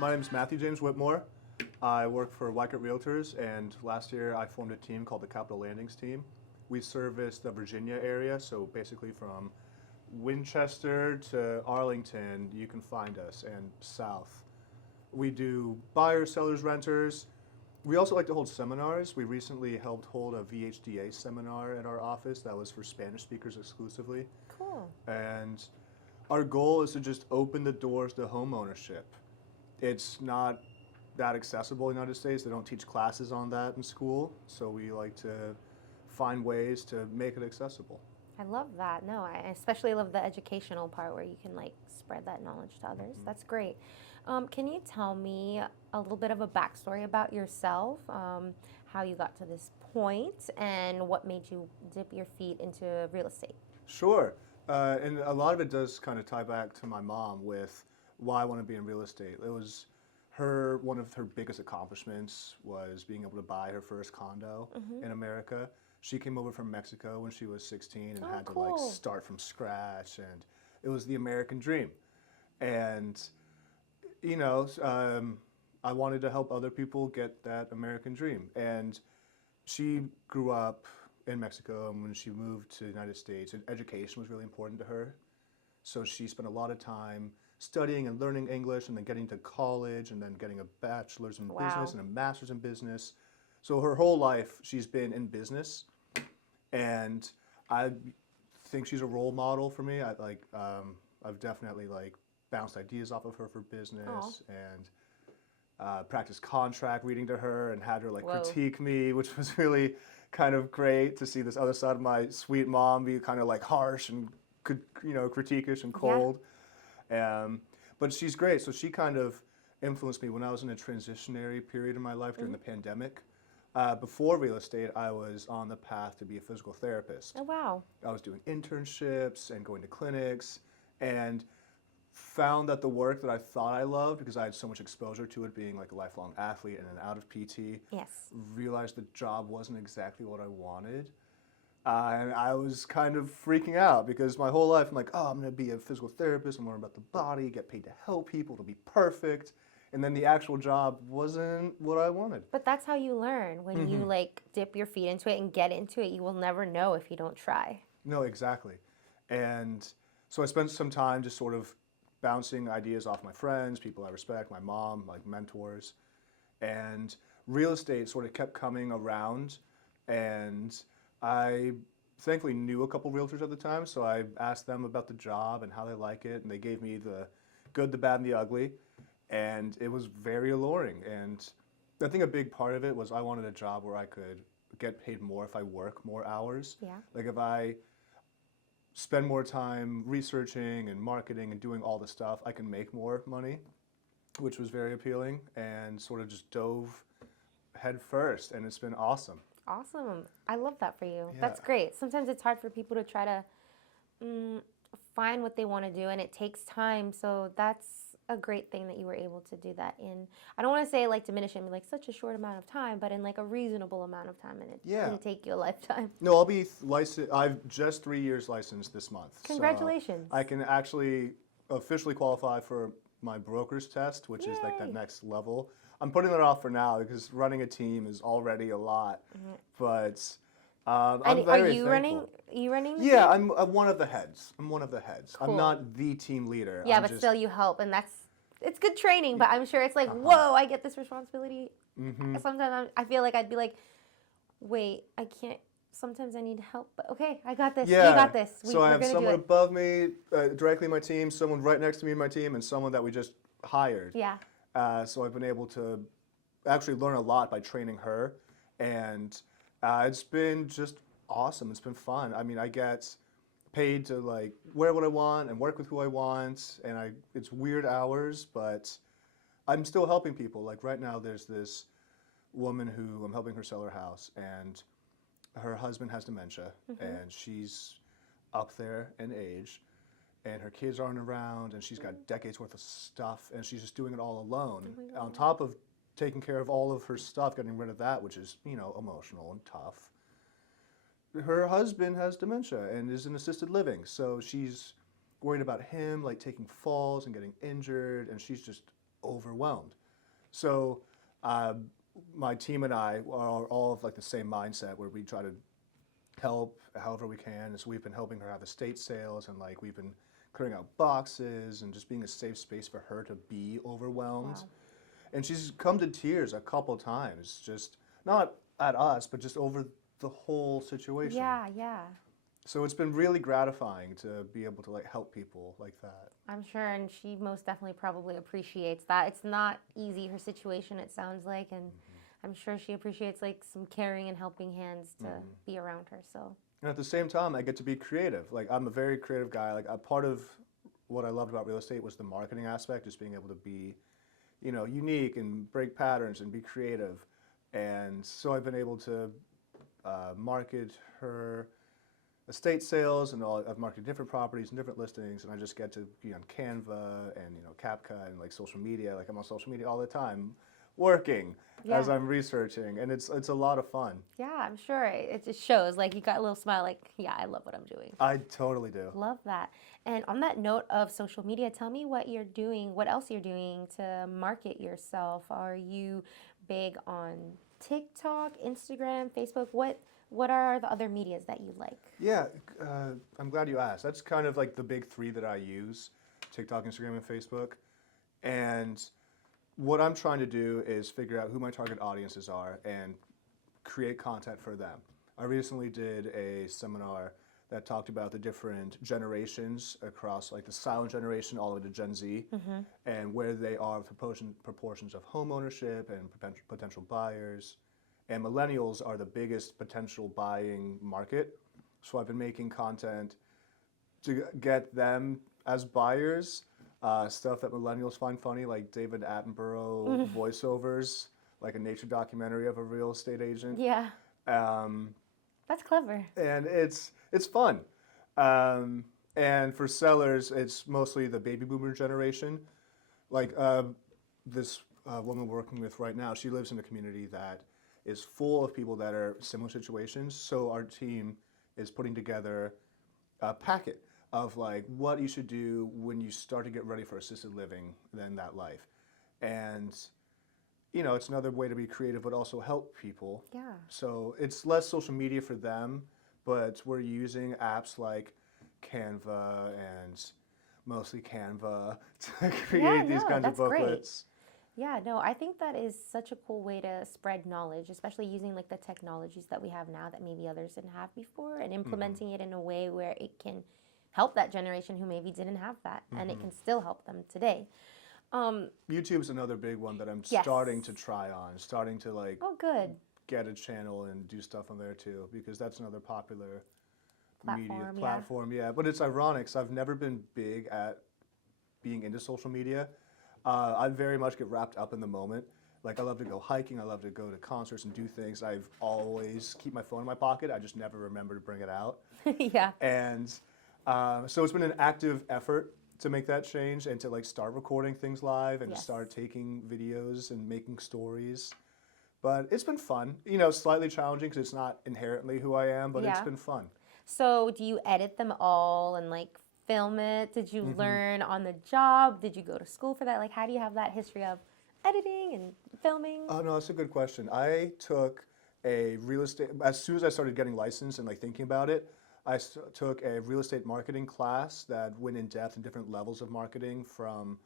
My name is Matthew James Whitmore. I work for Weikert Realtors, and last year I formed a team called the Capital Landings team. We service the Virginia area, so basically from Winchester to Arlington, you can find us, and south. We do buyers, sellers, renters. We also like to hold seminars. We recently helped hold a VHDA seminar at our office that was for Spanish speakers exclusively. Cool. And our goal is to just open the doors to home ownership. It's not that accessible in the United States. They don't teach classes on that in school, so we like to find ways to make it accessible. I love that. No, I especially love the educational part where you can like spread that knowledge to others. That's great. Can you tell me a little bit of a backstory about yourself, how you got to this point, and what made you dip your feet into real estate? Sure. And a lot of it does kind of tie back to my mom with why I want to be in real estate. It was one of her biggest accomplishments was being able to buy her first condo in America. She came over from Mexico when she was 16 and had to like start from scratch, and it was the American dream. And you know, I wanted to help other people get that American dream. And she grew up in Mexico, and when she moved to the United States, education was really important to her. So she spent a lot of time studying and learning English, and then getting to college, and then getting a bachelor's in business and a master's in business. So her whole life, she's been in business, and I think she's a role model for me. I've definitely like bounced ideas off of her for business, and practiced contract reading to her, and had her like critique me, which was really kind of great to see this other side of my sweet mom be kind of like harsh and critiquish and cold. But she's great. So she kind of influenced me when I was in a transitionary period in my life during the pandemic. Before real estate, I was on the path to be a physical therapist. Oh, wow. I was doing internships and going to clinics, and found that the work that I thought I loved, because I had so much exposure to it being like a lifelong athlete and out of PT, realized the job wasn't exactly what I wanted. And I was kind of freaking out because my whole life I'm like, oh, I'm going to be a physical therapist, I'm learning about the body, get paid to help people, to be perfect. And then the actual job wasn't what I wanted. But that's how you learn. When you like dip your feet into it and get into it, you will never know if you don't try. No, exactly. And so I spent some time just sort of bouncing ideas off my friends, people I respect, my mom, like mentors. And real estate sort of kept coming around, and I thankfully knew a couple realtors at the time, so I asked them about the job and how they like it, and they gave me the good, the bad, and the ugly, and it was very alluring. And I think a big part of it was I wanted a job where I could get paid more if I work more hours. Yeah. Like if I spend more time researching and marketing and doing all the stuff, I can make more money, which was very appealing, and sort of just dove head first, and it's been awesome. Awesome. I love that for you. Yeah. That's great. Sometimes it's hard for people to try to find what they want to do, and it takes time. So that's a great thing that you were able to do that in, I don't want to say like diminish it in like such a short amount of time, but in like a reasonable amount of time, and it didn't take you a lifetime. No, I'll be licensed. I've just 3 years licensed this month. Congratulations. So I can actually officially qualify for my broker's test, which is like that next level. I'm putting that off for now because running a team is already a lot, but I'm very thankful. Are you running the team? I'm one of the heads. I'm one of the heads. Cool. I'm not the team leader. Yeah, but still you help, and it's good training, but I'm sure it's like, whoa, I get this responsibility. Sometimes I feel like I'd be like, wait, I can't. Sometimes I need help, but okay, I got this. Yeah. You got this. So I have someone above me, directly in my team, someone right next to me in my team, and someone that we just hired. Yeah. So I've been able to actually learn a lot by training her, and it's been just awesome. It's been fun. I mean, I get paid to like wear what I want and work with who I want, and it's weird hours, but I'm still helping people. Like right now, there's this woman who I'm helping her sell her house, and her husband has dementia, and she's up there in age, and her kids aren't around, and she's got decades worth of stuff, and she's just doing it all alone. On top of taking care of all of her stuff, getting rid of that, which is, emotional and tough. Her husband has dementia and is in assisted living, so she's worried about him, like taking falls and getting injured, and she's just overwhelmed. So uh, my team and I are all of like the same mindset where we try to help however we can. And so we've been helping her have estate sales, and like we've been clearing out boxes and just being a safe space for her to be overwhelmed. Wow. And she's come to tears a couple times, just not at us, but just over the whole situation. Yeah, yeah. So it's been really gratifying to be able to like help people like that. I'm sure, and she most definitely probably appreciates that. It's not easy, her situation, it sounds like, and I'm sure she appreciates like some caring and helping hands to be around her. So And at the same time, I get to be creative. Like I'm a very creative guy. Like a part of what I loved about real estate was the marketing aspect, just being able to be, unique and break patterns and be creative. And so I've been able to market her estate sales, and I've marketed different properties and different listings, and I just get to be on Canva and CapCut and like social media. Like I'm on social media all the time, working as yeah, I'm researching, and it's a lot of fun. yeah, I'm sure it just shows. Like you got a little smile, like, yeah, I love what I'm doing. I totally do. Love that. And on that note of social media, tell me what you're doing, what else you're doing to market yourself. Are you big on TikTok, Instagram, Facebook? What are the other medias that you like? Yeah, I'm glad you asked. That's kind of like the big three that I use: TikTok, Instagram, and Facebook. And what I'm trying to do is figure out who my target audiences are and create content for them. I recently did a seminar that talked about the different generations across like the silent generation all the way to Gen Z, and where they are with proportions of home ownership and potential buyers. And millennials are the biggest potential buying market. So I've been making content to get them as buyers, stuff that millennials find funny, like David Attenborough voiceovers, like a nature documentary of a real estate agent. Yeah, Um, that's clever. and it's fun. And for sellers, it's mostly the baby boomer generation. Like this woman we're working with right now, she lives in a community that is full of people that are similar situations. So our team is putting together a packet of like what you should do when you start to get ready for assisted living, then that life. And it's another way to be creative, but also help people. Yeah. So it's less social media for them, but we're using apps like Canva and mostly Canva to create these no, kinds of that's great. booklets. Yeah, no, I think that is such a cool way to spread knowledge, especially using like the technologies that we have now that maybe others didn't have before, and implementing it in a way where it can help that generation who maybe didn't have that, and it can still help them today. YouTube's another big one that I'm Yes. starting to try on, starting to like Oh, good. get a channel and do stuff on there too, because that's another popular media Platform, yeah. platform. Yeah, but it's ironic because I've never been big at being into social media. I very much get wrapped up in the moment. Like I love to go hiking, I love to go to concerts and do things. I've always keep my phone in my pocket. I just never remember to bring it out. Yeah. And so it's been an active effort to make that change and to like start recording things live and to Yes. start taking videos and making stories. But it's been fun. Slightly challenging because it's not inherently who I am, but it's Yeah. been fun. So, do you edit them all and like film it? Did you learn on the job? Did you go to school for that? Like, how do you have that history of editing and filming? Oh no, that's a good question. I took a real estate as soon as I started getting licensed and like thinking about it. Took a real estate marketing class that went in depth in different levels of marketing, from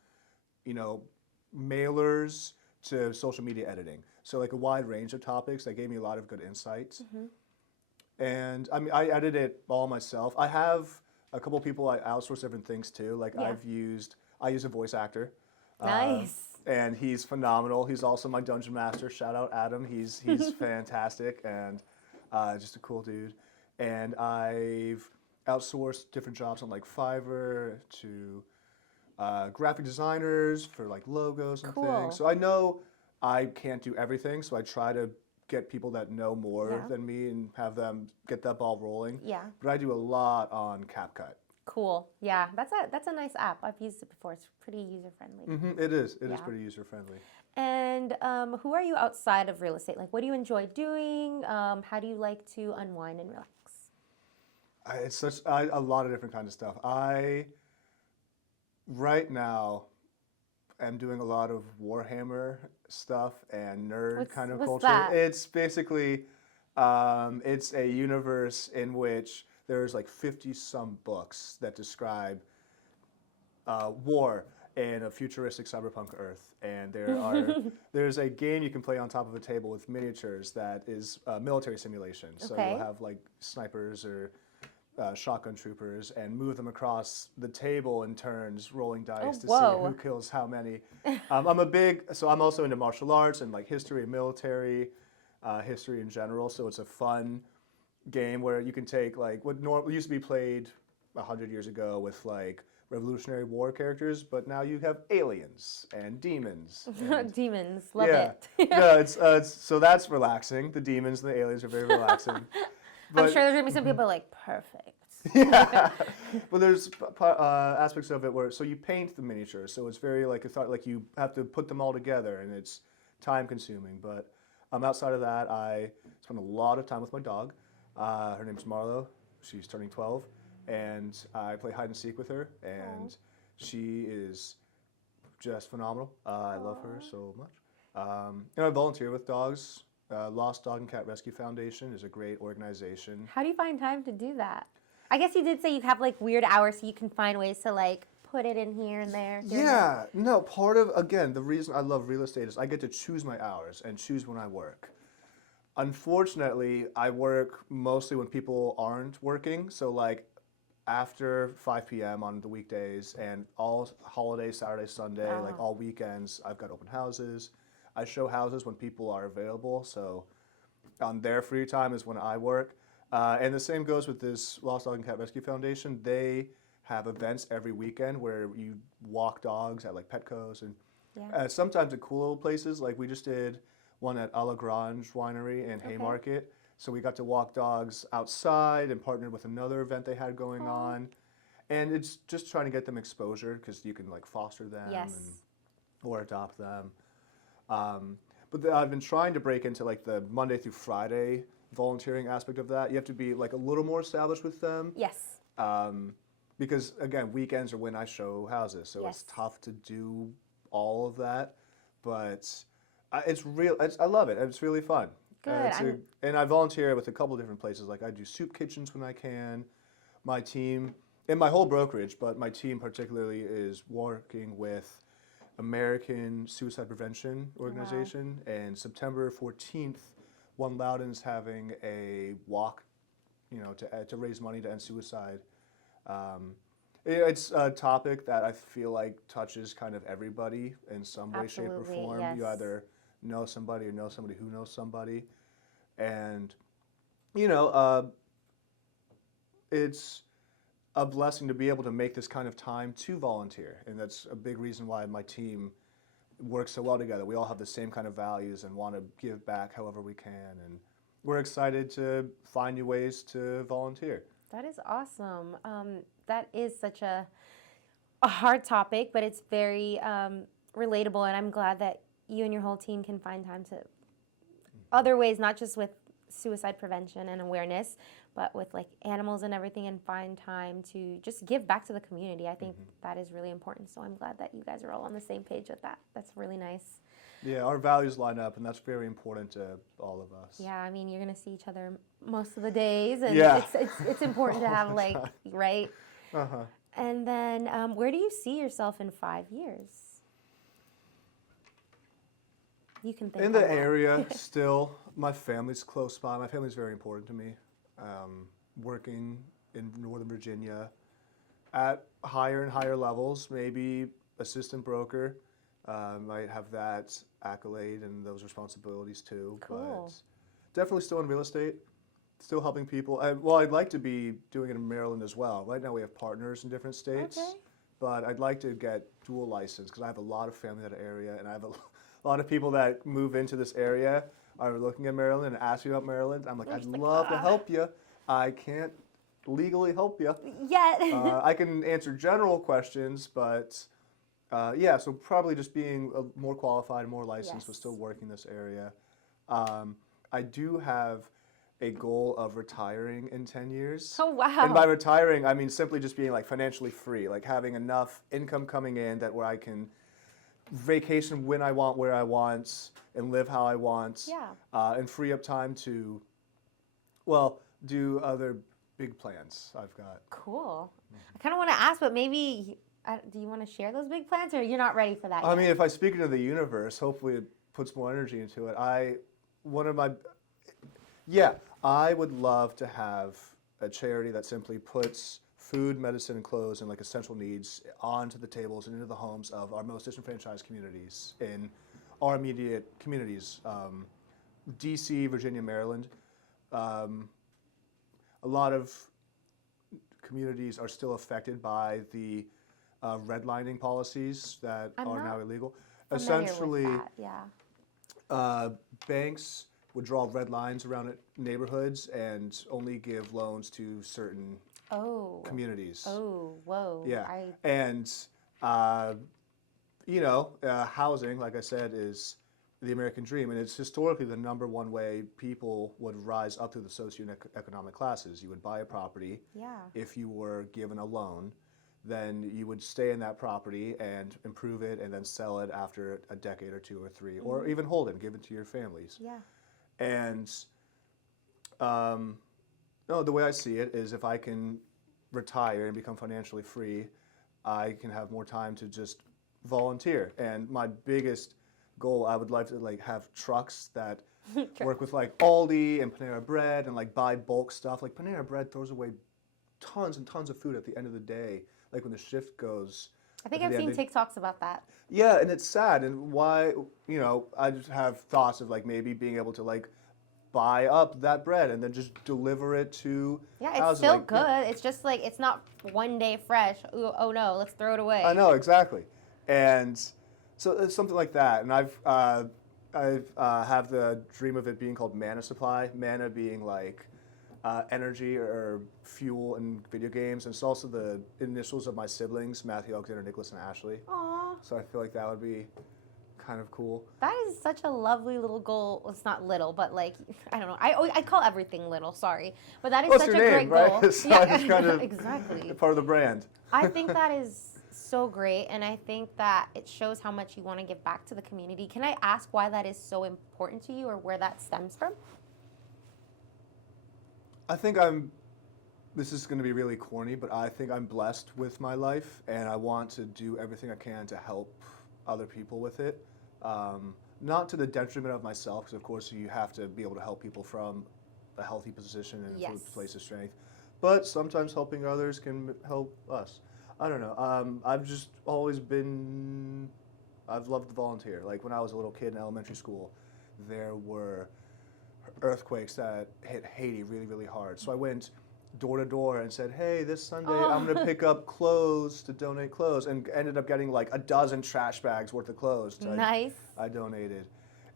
mailers to social media editing. So like a wide range of topics that gave me a lot of good insights. And I mean, I edit it all myself. I have a couple people I outsource different things to. Like Yeah. I use a voice actor. Nice. And he's phenomenal. He's also my dungeon master. Shout out Adam. He's fantastic and just a cool dude. And I've outsourced different jobs on like Fiverr to graphic designers for like logos and Cool. things. So I know I can't do everything. So I try to get people that know more Yeah. than me and have them get that ball rolling. Yeah. But I do a lot on CapCut. Cool. Yeah, that's a nice app. I've used it before. It's pretty user friendly. It is. It is Yeah. pretty user friendly. And who are you outside of real estate? Like, what do you enjoy doing? How do you like to unwind and relax? It's a lot of different kinds of stuff. Right now, am doing a lot of Warhammer stuff and nerd kind of what's culture. that? It's basically, it's a universe in which there's like 50 some books that describe war in a futuristic cyberpunk Earth, and there's a game you can play on top of a table with miniatures that is military simulation. So you'll Okay. have like snipers or shotgun troopers and move them across the table in turns, rolling dice to see whoa. who kills how many. So I'm also into martial arts and like history and military, history in general. So it's a fun game where you can take like what used to be played 100 years ago with like Revolutionary War characters, but now you have aliens and demons. And, Demons, love yeah, it. yeah, it's so that's relaxing. The demons and the aliens are very relaxing. I'm sure there's gonna be some people like perfect. Yeah, well, there's aspects of it where so you paint the miniatures, so it's very like like you have to put them all together, and it's time consuming. But outside of that, I spend a lot of time with my dog. Her name's Marlo. She's turning 12, and I play hide and seek with her, and she is just phenomenal. I love her so much. I volunteer with dogs. Lost Dog and Cat Rescue Foundation is a great organization. How do you find time to do that? I guess you did say you have like weird hours, so you can find ways to like put it in here and there. Yeah, no, part of, again, the reason I love real estate is I get to choose my hours and choose when I work. Unfortunately, I work mostly when people aren't working, so like after 5 p.m. on the weekdays and all holidays, Saturday, Sunday, like all weekends, I've got open houses. I show houses when people are available, so on their free time is when I work. And the same goes with this Lost Dog and Cat Rescue Foundation. They have events every weekend where you walk dogs at like Petco's and sometimes at cool little places. Like we just did one at A La Grange Winery in Haymarket. So we got to walk dogs outside and partnered with another event they had going on. And it's just trying to get them exposure because you can like foster them or adopt them. But I've been trying to break into like the Monday through Friday volunteering aspect of that. You have to be like a little more established with them. Yes. Because again, weekends are when I show houses, so it's tough to do all of that. But I love it. It's really fun. Good. And I volunteer with a couple different places. Like I do soup kitchens when I can. My team and my whole brokerage, but my team particularly is working with American Suicide Prevention Organization. And September 14th, One Loudoun's having a walk, to raise money to end suicide. It's a topic that I feel like touches kind of everybody in some way, shape, or form. Yes. You either know somebody or know somebody who knows somebody. And, it's a blessing to be able to make this kind of time to volunteer. And that's a big reason why my team works so well together. We all have the same kind of values and want to give back however we can. And we're excited to find new ways to volunteer. That is awesome. That is such a hard topic, but it's very relatable, and I'm glad that you and your whole team can find time to other ways, not just with suicide prevention and awareness, but with like animals and everything, and find time to just give back to the community. I think that is really important. So I'm glad that you guys are all on the same page with that. That's really nice. Yeah, our values line up, and that's very important to all of us. Yeah, I mean, you're going to see each other most of the days, and Yeah. it's important to have like, right? Uh-huh. And then where do you see yourself in 5 years? You can think in the on that. area still. My family's close by. My family's very important to me. Working in Northern Virginia at higher and higher levels, maybe assistant broker. Might have that accolade and those responsibilities too. Cool. But definitely still in real estate, still helping people. Well, I'd like to be doing it in Maryland as well. Right now we have partners in different states, but I'd like to get dual license because I have a lot of family in that area, and I have a lot of people that move into this area are looking at Maryland and ask me about Maryland. I'm like, I'd love to help you. I can't legally help you. Yet. I can answer general questions, but so probably just being more qualified, more licensed, but still working this area. I do have a goal of retiring in 10 years. Oh, wow. And by retiring, I mean simply just being like financially free, like having enough income coming in that where I can vacation when I want, where I want, and live how I want. Yeah. And free up time to, well, do other big plans I've got. Cool. I kind of want to ask, but maybe, do you want to share those big plans, or you're not ready for that I yet? mean, if I speak into the universe, hopefully it puts more energy into it. I would love to have a charity that simply puts food, medicine, and clothes and like essential needs onto the tables and into the homes of our most disenfranchised communities in our immediate communities, DC, Virginia, Maryland. A lot of communities are still affected by the redlining policies that are now illegal. Essentially, with that. Yeah. Banks would draw red lines around neighborhoods and only give loans to certain communities. Oh, whoa. Yeah. And, housing, like I said, is the American dream. And it's historically the number one way people would rise up through the socioeconomic classes. You would buy a property. Yeah. If you were given a loan, then you would stay in that property and improve it and then sell it after a decade or two or three, or even hold it and give it to your families. Yeah. And the way I see it is if I can retire and become financially free, I can have more time to just volunteer. And my biggest goal, I would like to like have trucks that work with like Aldi and Panera Bread and like buy bulk stuff. Like Panera Bread throws away tons and tons of food at the end of the day, like when the shift goes. I think I've seen TikToks about that. Yeah, and it's sad. And why, I just have thoughts of like maybe being able to like buy up that bread and then just deliver it to Yeah, it's still good. Yeah. It's just like, it's not one day fresh. Ooh, oh no, let's throw it away. I know, exactly. And so it's something like that. And I've have the dream of it being called Mana Supply. Mana being like energy or fuel in video games. And it's also the initials of my siblings, Matthew, Alexander, Nicholas, and Ashley. Aww. So I feel like that would be kind of cool. That is such a lovely little goal. Well, it's not little, but like, I don't know. I call everything little, sorry. But that is such a great goal. Right? So yeah, it's kind of exactly. part of the brand. I think that is so great, and I think that it shows how much you want to give back to the community. Can I ask why that is so important to you, or where that stems from? I think this is going to be really corny, but I think I'm blessed with my life, and I want to do everything I can to help other people with it. Not to the detriment of myself, because of course you have to be able to help people from a healthy position and a place of strength. But sometimes helping others can help us. I don't know. I've just always I've loved to volunteer. Like when I was a little kid in elementary school, there were earthquakes that hit Haiti really, really hard. So I went door to door and said, hey, this Sunday I'm going to pick up clothes to donate clothes, and ended up getting like a dozen trash bags worth of clothes. Nice. I donated.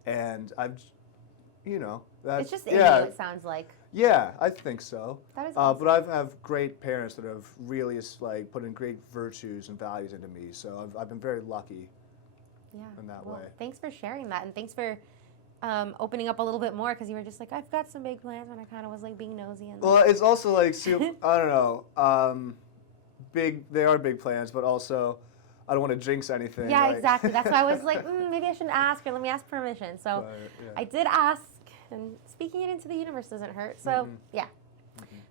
And I've, that's... It's just in you, it sounds like. Yeah, I think so. That is awesome. But I have great parents that have really like put in great virtues and values into me. So I've been very lucky in that way. Thanks for sharing that, and thanks for opening up a little bit more, because you were just like, I've got some big plans, and I kind of was like being nosy. And well, it's also like, I don't know, they are big plans, but also I don't want to jinx anything. Yeah, exactly. That's why I was like, maybe I shouldn't ask, or let me ask permission. So I did ask, and speaking it into the universe doesn't hurt. So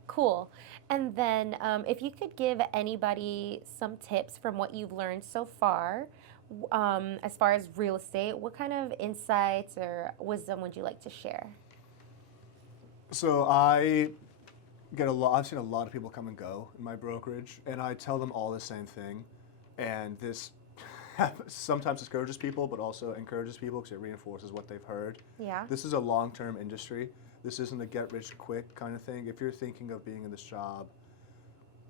cool. And then if you could give anybody some tips from what you've learned so far, as far as real estate, what kind of insights or wisdom would you like to share? So I've seen a lot of people come and go in my brokerage, and I tell them all the same thing. And this sometimes discourages people, but also encourages people because it reinforces what they've heard. Yeah. This is a long-term industry. This isn't a get-rich-quick kind of thing. If you're thinking of being in this job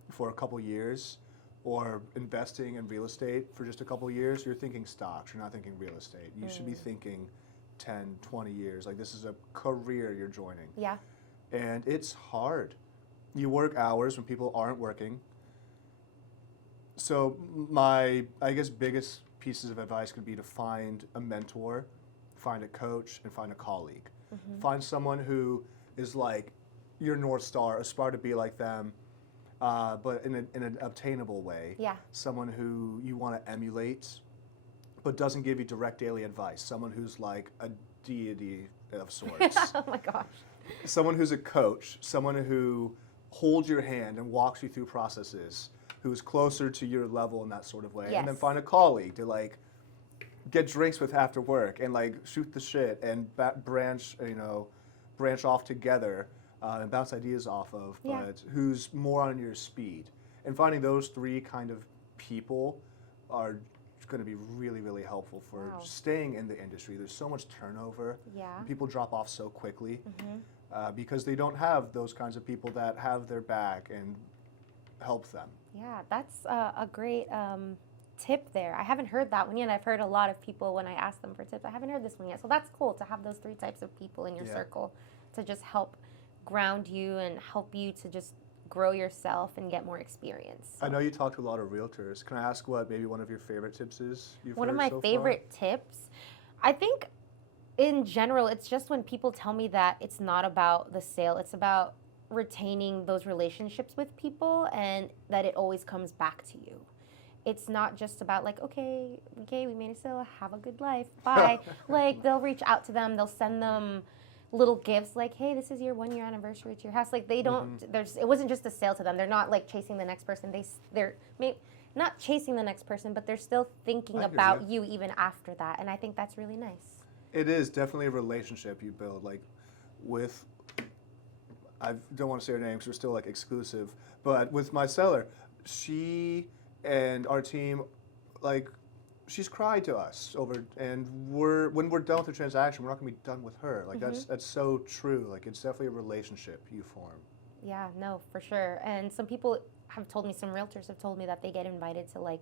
for a couple years, or investing in real estate for just a couple years, you're thinking stocks, you're not thinking real estate. You should be thinking 10, 20 years. Like, this is a career you're joining. Yeah. And it's hard. You work hours when people aren't working. So my, I guess, biggest pieces of advice could be to find a mentor, find a coach, and find a colleague. Find someone who is like your North Star, aspire to be like them, but in an obtainable way. Yeah. Someone who you want to emulate, but doesn't give you direct daily advice. Someone who's like a deity of sorts. Oh my gosh. Someone who's a coach, someone who holds your hand and walks you through processes, who's closer to your level in that sort of way. Yes. And then find a colleague to like get drinks with after work and like shoot the shit and branch off together and bounce ideas off of, Yeah. but who's more on your speed. And finding those three kind of people are going to be really, really helpful for Wow. staying in the industry. There's so much turnover. Yeah. And people drop off so quickly Mm-hmm. because they don't have those kinds of people that have their back and help them. Yeah, that's a great tip there. I haven't heard that one yet. I've heard a lot of people when I ask them for tips. I haven't heard this one yet. So that's cool to have those three types of people in your Yeah. circle to just help ground you and help you to just grow yourself and get more experience. I know you talk to a lot of realtors. Can I ask what maybe one of your favorite tips is you've One of heard my so favorite tips, I think in general, it's just when people tell me that it's not about the sale, it's about retaining those relationships with people and that it always comes back to you. It's not just about like, okay, we made a sale, have a good life, bye. Like they'll reach out to them, they'll send them little gifts like, hey, this is your 1 year anniversary at your house. Like they don't, it wasn't just a sale to them. They're not like chasing the next person. They're not chasing the next person, but they're still thinking I hear about you even after that. And I think that's really nice. It is definitely a relationship you build, like with, I don't want to say her name because we're still like exclusive, but with my seller, she and our team, like, she's cried to us over, and when we're done with the transaction, we're not going to be done with her. Like that's so true. Like it's definitely a relationship you form. Yeah, no, for sure. And some people have told me, some realtors have told me that they get invited to like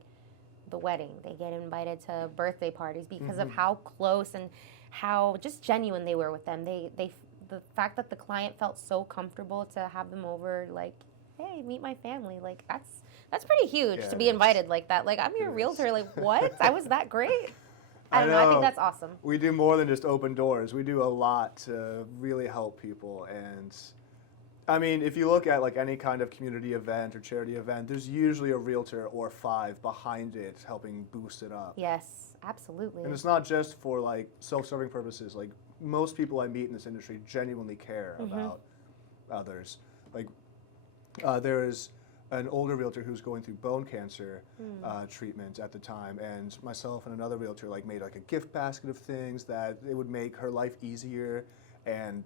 the wedding, they get invited to birthday parties because of how close and how just genuine they were with them. The fact that the client felt so comfortable to have them over, like, hey, meet my family, like that's pretty huge Yeah, to it be is. invited like that. Like, I'm your It is. realtor, like, what? I was that great? I don't know, I think that's awesome. We do more than just open doors. We do a lot to really help people. And I mean, if you look at like any kind of community event or charity event, there's usually a realtor or 5 behind it helping boost it up. Yes, absolutely. And it's not just for like self-serving purposes. Like most people I meet in this industry genuinely care about others. Like there is an older realtor who's going through bone cancer treatment at the time, and myself and another realtor like made like a gift basket of things that it would make her life easier, and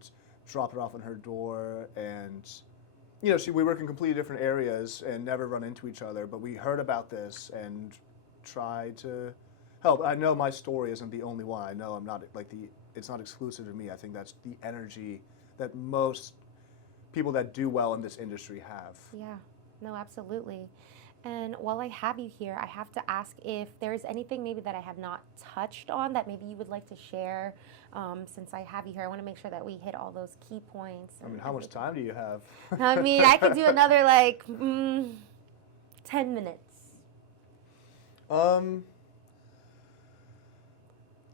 drop it off on her door. And you know, we work in completely different areas and never run into each other, but we heard about this and tried to help. I know my story isn't the only one. I know I'm not like it's not exclusive to me. I think that's the energy that most people that do well in this industry have. Yeah, no, absolutely. And while I have you here, I have to ask if there is anything maybe that I have not touched on that maybe you would like to share. Since I have you here, I want to make sure that we hit all those key points. I mean, how much time do you have? I mean, I could do another like 10 minutes. I'm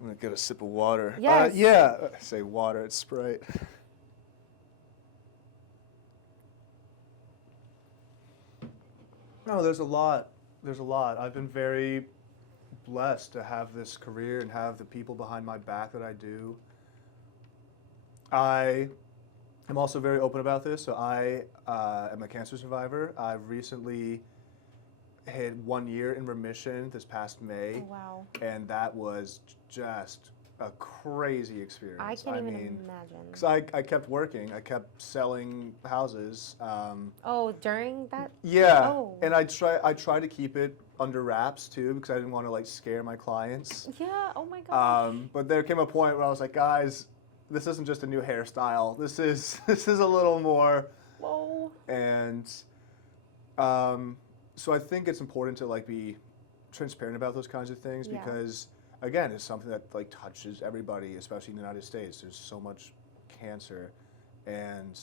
gonna get a sip of water. Yes. Yeah, I say water, it's Sprite. No, there's a lot. There's a lot. I've been very blessed to have this career and have the people behind my back that I do. I am also very open about this. So I am a cancer survivor. I've recently hit 1 year in remission this past May. Oh, wow. And that was just a crazy experience. I can't even imagine. Because I kept working. I kept selling houses. Oh, during that? Yeah, Oh. and I try to keep it under wraps too, because I didn't want to like scare my clients. Yeah, oh my gosh. But there came a point where I was like, guys, this isn't just a new hairstyle. This is a little more. Whoa. And so I think it's important to like be transparent about those kinds of things, Yeah. because again, it's something that like touches everybody, especially in the United States. There's so much cancer, and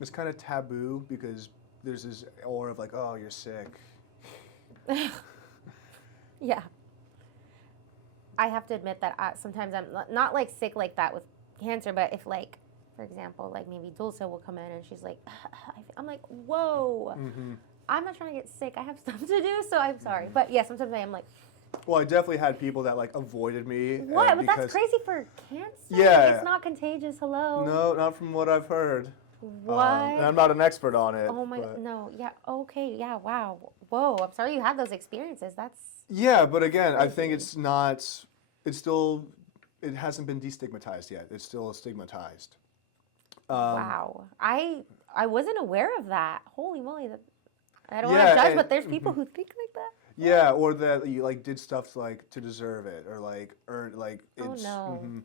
it's kind of taboo because there's this aura of like, oh, you're sick. Yeah. I have to admit that sometimes I'm not like sick like that with cancer, but if like, for example, like maybe Dulce will come in and she's like, I'm like, whoa, I'm not trying to get sick. I have stuff to do, so I'm sorry. But yeah, sometimes I am like, Well, I definitely had people that like avoided me. What? But that's because crazy for cancer. Yeah. It's not contagious. Hello. No, not from what I've heard. What? And I'm not an expert on it. Oh my, but- no. Yeah. Okay. Yeah. Wow. Whoa. I'm sorry you had those experiences. That's Yeah, but again, I think crazy. it's not. It's still. It hasn't been destigmatized yet. It's still stigmatized. wow. I wasn't aware of that. Holy moly. I don't want Yeah, to judge, and- but there's people who think like that. Yeah, or that you like did stuff like to deserve it, or like earn like Oh it's. no.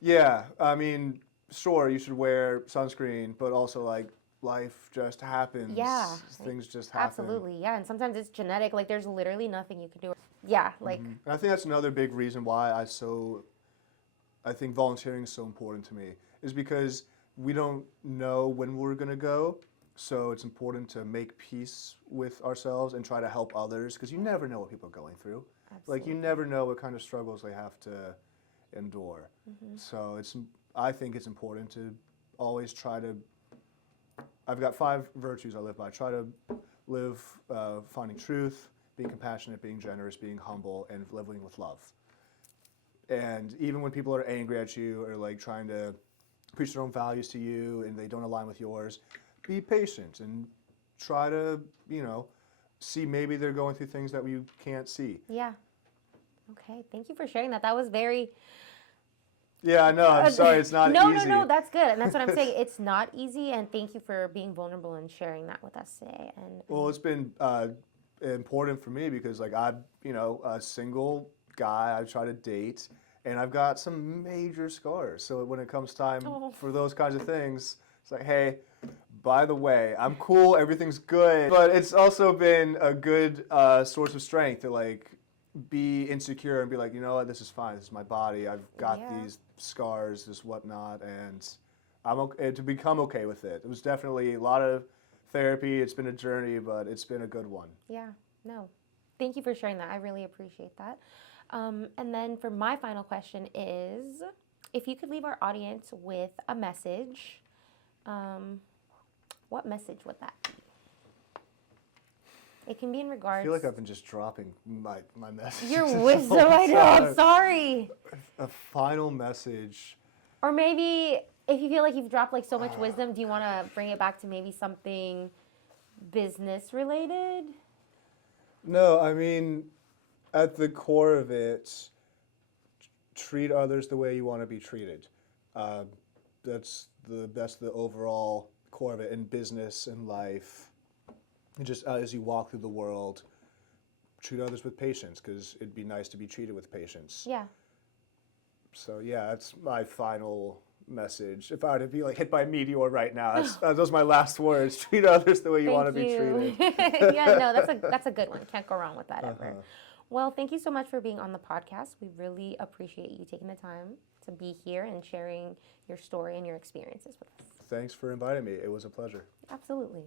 Yeah, I mean, sure, you should wear sunscreen, but also like life just happens. Yeah, Things just happen. Absolutely. Yeah. And sometimes it's genetic. Like there's literally nothing you can do. Yeah. Like. And I think that's another big reason why I think volunteering is so important to me, is because we don't know when we're gonna go, so it's important to make peace with ourselves and try to help others, because you never know what people are going through. Like you Absolutely. never know what kind of struggles they have to endure. So I think it's important to always try to. I've got 5 virtues I live by. Try to live finding truth, being compassionate, being generous, being humble, and living with love. And even when people are angry at you or like trying to preach their own values to you and they don't align with yours, be patient and try to, see maybe they're going through things that you can't see. Yeah. Okay. Thank you for sharing that. That was very. Yeah, I know. I'm sorry, it's not easy. No. That's good, and that's what I'm saying. It's not easy, and thank you for being vulnerable and sharing that with us today. And Well, it's been important for me because, like, I'm, a single guy. I try to date, and I've got some major scars. So when it comes time for those kinds of things, it's like, hey, by the way, I'm cool. Everything's good. But it's also been a good source of strength to like be insecure and be like, you know what, this is fine. This is my body. I've got these scars, this whatnot, and I'm okay to become okay with it. It was definitely a lot of therapy. It's been a journey, but it's been a good one. yeah, no, thank you for sharing that. I really appreciate that. And then for my final question is, if you could leave our audience with a message, what message would that be? It can be in regards. I feel like I've been just dropping my message. Your wisdom, I know. I'm sorry. A final message. Or maybe if you feel like you've dropped like so much wisdom, do you want to bring it back to maybe something business related? No, I mean, at the core of it, treat others the way you want to be treated. That's the overall core of it in business and life. And just as you walk through the world, treat others with patience, because it'd be nice to be treated with patience. Yeah. So yeah, that's my final message. If I were to be like hit by a meteor right now, those are my last words. Treat others the way you want to be treated. Yeah, no, that's a good one. Can't go wrong with that ever. Well, thank you so much for being on the podcast. We really appreciate you taking the time to be here and sharing your story and your experiences with us. Thanks for inviting me. It was a pleasure. Absolutely.